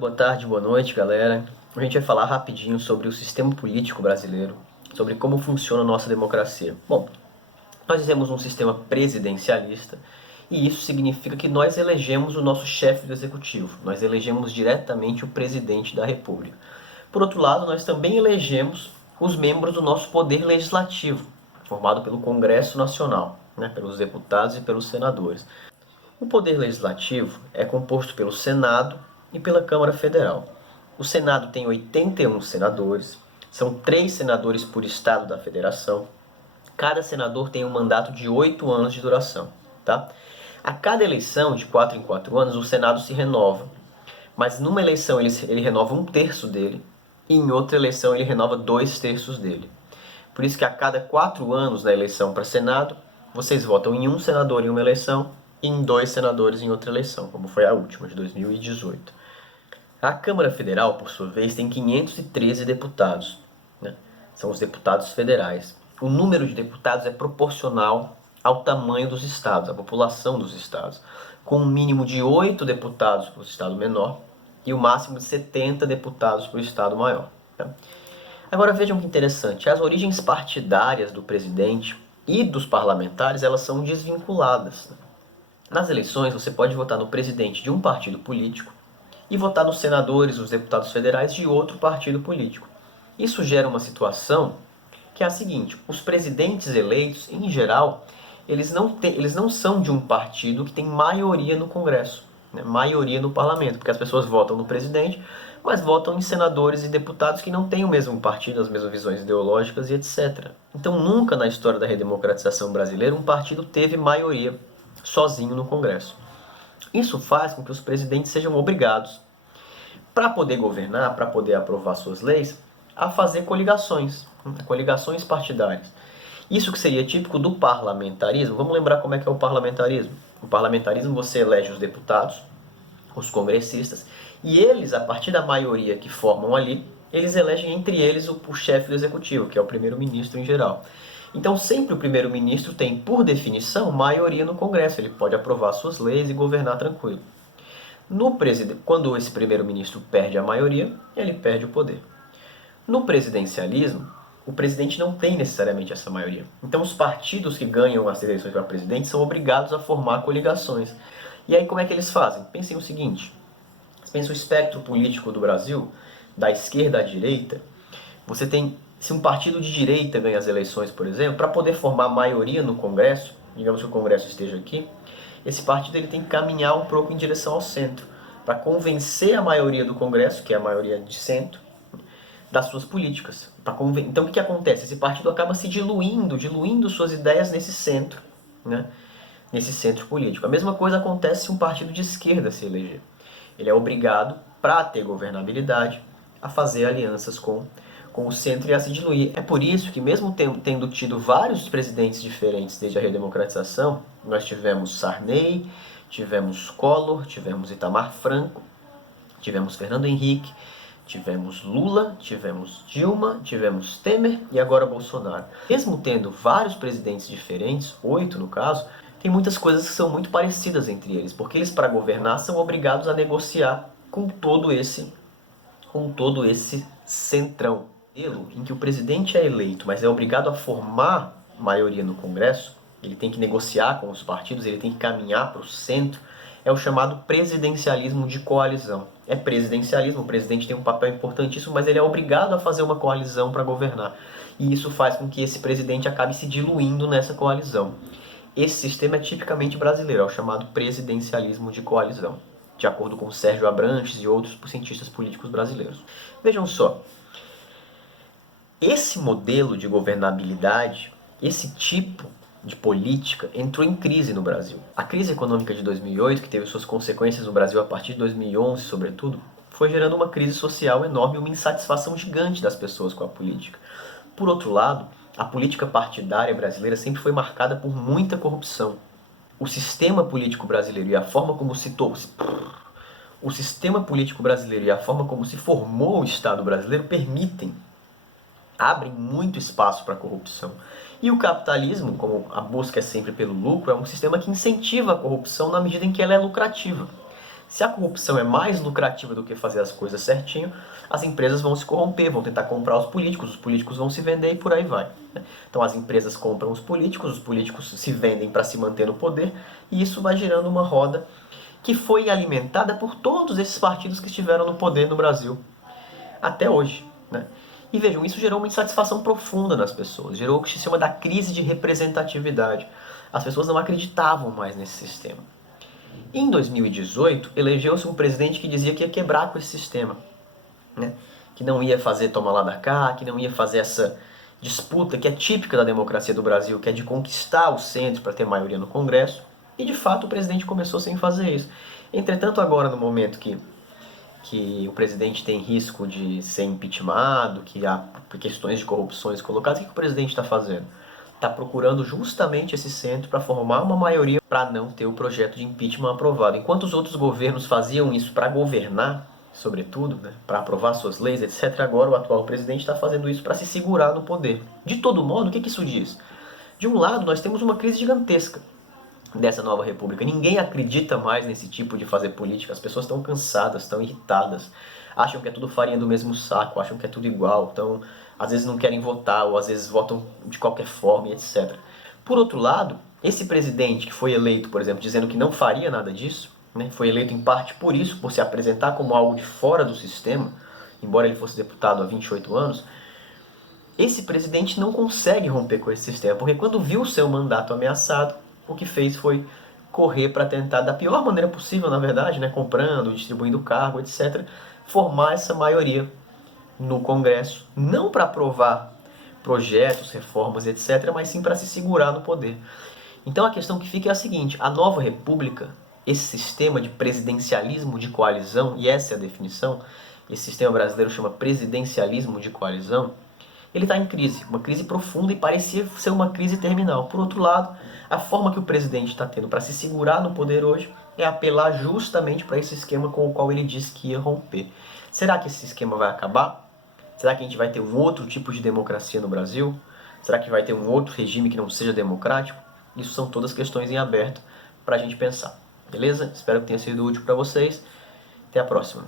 Boa tarde, boa noite, galera. A gente vai falar rapidinho sobre o sistema político brasileiro, sobre como funciona a nossa democracia. Bom, nós temos um sistema presidencialista e isso significa que nós elegemos o nosso chefe do executivo, nós elegemos diretamente o presidente da República. Por outro lado, nós também elegemos os membros do nosso poder legislativo, formado pelo Congresso Nacional, pelos deputados e pelos senadores. O poder legislativo é composto pelo Senado e pela Câmara Federal. O Senado tem 81 senadores, são 3 senadores por estado da federação. Cada senador tem um mandato de 8 anos de duração. Tá? A cada eleição, de 4 em 4 anos, o Senado se renova. Mas numa eleição ele renova 1/3 dele, e em outra eleição ele renova 2/3 dele. Por isso que a cada 4 anos na eleição para Senado, vocês votam em um senador em uma eleição e em 2 senadores em outra eleição, como foi a última, de 2018. A Câmara Federal, por sua vez, tem 513 deputados. São os deputados federais. O número de deputados é proporcional ao tamanho dos estados, à população dos estados, com um mínimo de 8 deputados para o estado menor e o máximo de 70 deputados para o estado maior. Agora vejam que interessante, as origens partidárias do presidente e dos parlamentares, elas são desvinculadas. Nas eleições, você pode votar no presidente de um partido político e votar nos senadores, os deputados federais de outro partido político. Isso gera uma situação que é a seguinte: os presidentes eleitos, em geral, eles não são de um partido que tem maioria no Congresso, maioria no parlamento, porque as pessoas votam no presidente, mas votam em senadores e deputados que não têm o mesmo partido, as mesmas visões ideológicas e etc. Então nunca na história da redemocratização brasileira um partido teve maioria sozinho no Congresso. Isso faz com que os presidentes sejam obrigados, para poder governar, para poder aprovar suas leis, a fazer coligações partidárias. Isso que seria típico do parlamentarismo. Vamos lembrar como é que é o parlamentarismo. O parlamentarismo, você elege os deputados, os congressistas, e eles, a partir da maioria que formam ali, eles elegem entre eles o chefe do executivo, que é o primeiro-ministro em geral. Então sempre o primeiro-ministro tem, por definição, maioria no Congresso. Ele pode aprovar suas leis e governar tranquilo. Quando esse primeiro-ministro perde a maioria, ele perde o poder. No presidencialismo, o presidente não tem necessariamente essa maioria. Então os partidos que ganham as eleições para presidente são obrigados a formar coligações. E aí como é que eles fazem? Pensem o seguinte: pensem o espectro político do Brasil, da esquerda à direita. Você tem, se um partido de direita ganha as eleições, por exemplo, para poder formar maioria no Congresso, digamos que o Congresso esteja aqui, esse partido ele tem que caminhar um pouco em direção ao centro, para convencer a maioria do Congresso, que é a maioria de centro, das suas políticas. Então o que acontece? Esse partido acaba se diluindo suas ideias nesse centro, nesse centro político. A mesma coisa acontece se um partido de esquerda se eleger. Ele é obrigado, para ter governabilidade, a fazer alianças com o centro e a se diluir. É por isso que, mesmo tendo tido vários presidentes diferentes desde a redemocratização, nós tivemos Sarney, tivemos Collor, tivemos Itamar Franco, tivemos Fernando Henrique, tivemos Lula, tivemos Dilma, tivemos Temer e agora Bolsonaro. Mesmo tendo vários presidentes diferentes, 8 no caso, tem muitas coisas que são muito parecidas entre eles, porque eles, para governar, são obrigados a negociar com todo esse centrão. Em que o presidente é eleito, mas é obrigado a formar maioria no Congresso, ele tem que negociar com os partidos, ele tem que caminhar para o centro, é o chamado presidencialismo de coalizão. É presidencialismo, o presidente tem um papel importantíssimo, mas ele é obrigado a fazer uma coalizão para governar. E isso faz com que esse presidente acabe se diluindo nessa coalizão. Esse sistema é tipicamente brasileiro, é o chamado presidencialismo de coalizão, de acordo com Sérgio Abranches e outros cientistas políticos brasileiros. Vejam só, esse modelo de governabilidade, esse tipo de política entrou em crise no Brasil. A crise econômica de 2008, que teve suas consequências no Brasil a partir de 2011, sobretudo, foi gerando uma crise social enorme e uma insatisfação gigante das pessoas com a política. Por outro lado, a política partidária brasileira sempre foi marcada por muita corrupção. O sistema político brasileiro e a forma como se formou o Estado brasileiro abrem muito espaço para a corrupção. E o capitalismo, como a busca é sempre pelo lucro, é um sistema que incentiva a corrupção na medida em que ela é lucrativa. Se a corrupção é mais lucrativa do que fazer as coisas certinho, as empresas vão se corromper, vão tentar comprar os políticos vão se vender e por aí vai. Então as empresas compram os políticos se vendem para se manter no poder, e isso vai gerando uma roda que foi alimentada por todos esses partidos que estiveram no poder no Brasil até hoje, né? E vejam, isso gerou uma insatisfação profunda nas pessoas, gerou o que se chama da crise de representatividade. As pessoas não acreditavam mais nesse sistema. Em 2018, elegeu-se um presidente que dizia que ia quebrar com esse sistema, né? Que não ia fazer toma lá da cá, que não ia fazer essa disputa que é típica da democracia do Brasil, que é de conquistar o centro para ter maioria no Congresso. E de fato o presidente começou sem fazer isso. Entretanto, agora no momento que o presidente tem risco de ser impeachmentado, que há questões de corrupções colocadas, o que o presidente está fazendo? Está procurando justamente esse centro para formar uma maioria para não ter o projeto de impeachment aprovado. Enquanto os outros governos faziam isso para governar, sobretudo, né, para aprovar suas leis, etc., agora o atual presidente está fazendo isso para se segurar no poder. De todo modo, o que isso diz? De um lado, nós temos uma crise gigantesca dessa nova república. Ninguém acredita mais nesse tipo de fazer política. As pessoas estão cansadas, estão irritadas, acham que é tudo farinha do mesmo saco, acham que é tudo igual, então às vezes não querem votar ou às vezes votam de qualquer forma e etc. Por outro lado, esse presidente que foi eleito, por exemplo, dizendo que não faria nada disso, né, foi eleito em parte por isso, por se apresentar como algo de fora do sistema, embora ele fosse deputado há 28 anos, esse presidente não consegue romper com esse sistema, porque quando viu o seu mandato ameaçado, o que fez foi correr para tentar, da pior maneira possível, na verdade, né, comprando, distribuindo cargo, etc., formar essa maioria no Congresso, não para aprovar projetos, reformas, etc., mas sim para se segurar no poder. Então a questão que fica é a seguinte: a nova república, esse sistema de presidencialismo de coalizão, e essa é a definição, esse sistema brasileiro chama presidencialismo de coalizão, ele está em crise, uma crise profunda e parecia ser uma crise terminal. Por outro lado, a forma que o presidente está tendo para se segurar no poder hoje é apelar justamente para esse esquema com o qual ele disse que ia romper. Será que esse esquema vai acabar? Será que a gente vai ter um outro tipo de democracia no Brasil? Será que vai ter um outro regime que não seja democrático? Isso são todas questões em aberto para a gente pensar. Beleza? Espero que tenha sido útil para vocês. Até a próxima.